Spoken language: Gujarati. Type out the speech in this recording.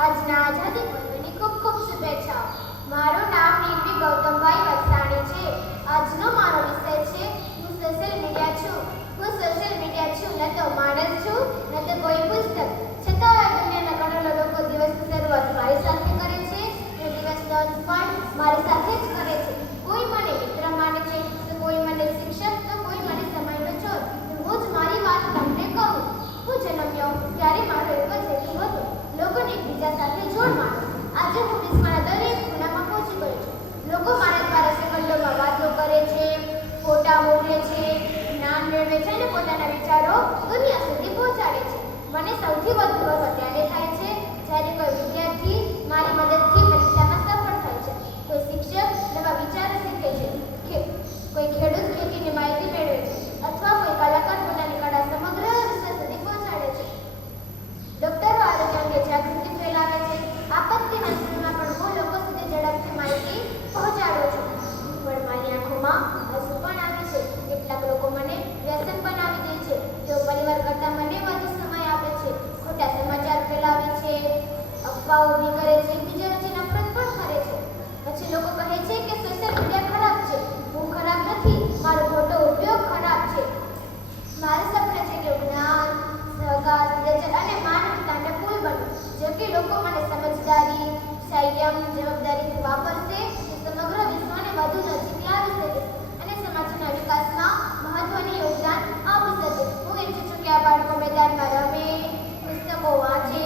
આજના આઝાદી પર્વની ખૂબ ખૂબ શુભેચ્છાઓ. મારું નામ નીલવી ગૌતમભાઈ વરસાણી છે. આજનો મારો વિષય છે હું સોશિયલ મીડિયા છું. હું સોશિયલ મીડિયા છું, ન તો માણસ છું, ન તો કોઈ પુસ્તક. છતાં દુનિયાના ઘણા લોકો દિવસની શરૂઆત મારી સાથે કરે છે અને દિવસનો અંત પણ મારી સાથે જ કરે છે. કોઈ મને મિત્ર માને છે, તો કોઈ મને શિક્ષક, તો કોઈ મને સમયનો ચોર. હું જ મારી વાત તમને કહું. હું જન્મ્યો ત્યારે મારો એક જ હેતુ હતો, લોકોને એકબીજા સાથે જોડ મારો. આજે હું વિશ્વના દરેક ખૂણામાં પહોંચી ગયો છું. લોકો મારા દ્વારા સેકન્ડોમાં વાતો કરે છે, ફોટા મોકલે છે, જ્ઞાન મેળવે છે અને પોતાના વિચારો દુનિયા સુધી પહોંચાડે છે. મને સૌથી વધુ ગર્વ ત્યારે થાય છે જ્યારે કોઈ વિદ્યાર્થી મારી મદદથી પરીક્ષામાં સફળ થાય છે, કોઈ શિક્ષક નવા વિચારો શીખે છે, કોઈ ખેડૂત ખેતીની માહિતી મેળવે છે, અથવા કોઈ કલાકાર પોતાની કળા સમગ્ર વિશ્વ સુધી પહોંચાડે છે. ડોક્ટરો આરોગ્ય અંગે જાગૃતિ ફેલાવે છે. આપત્તિના સમયમાં પણ હું લોકો સુધી ઝડપથી માહિતી પહોંચાડું છું. પણ મારી આંખોમાં હસુ પણ આવે છે. કેટલાક લોકો મને વ્યસન બનાવી દે છે. તેઓ પરિવાર કરતાં મને વધુ સમય આપે છે, ખોટા સમાચાર ફેલાવે છે, અફવાઓ ઊભી કરે છે, બીજા વચ્ચે નફરત પણ કરે છે. પછી લોકો કહે છે કે સોશિયલ મીડિયા ખરાબ છે. હું ખરાબ નથી, મારો ખોટો ઉપયોગ ખરાબ છે. મારું સપનું છે કે જ્ઞાન, સહકાર, ધીરજ અને માનવતાને પુલ બનું. જો કે લોકો મને સમજદારી, સંયમ, જવાબદારીથી વાપરશે તો સમગ્ર વિશ્વને વધુ નજીક લાવી શકે અને સમાજના વિકાસમાં મહત્વનું યોગદાન આપી શકે. હું ઈચ્છું છું કે આ બાળકો મેદાનમાં રમે, પુસ્તકો વાંચે,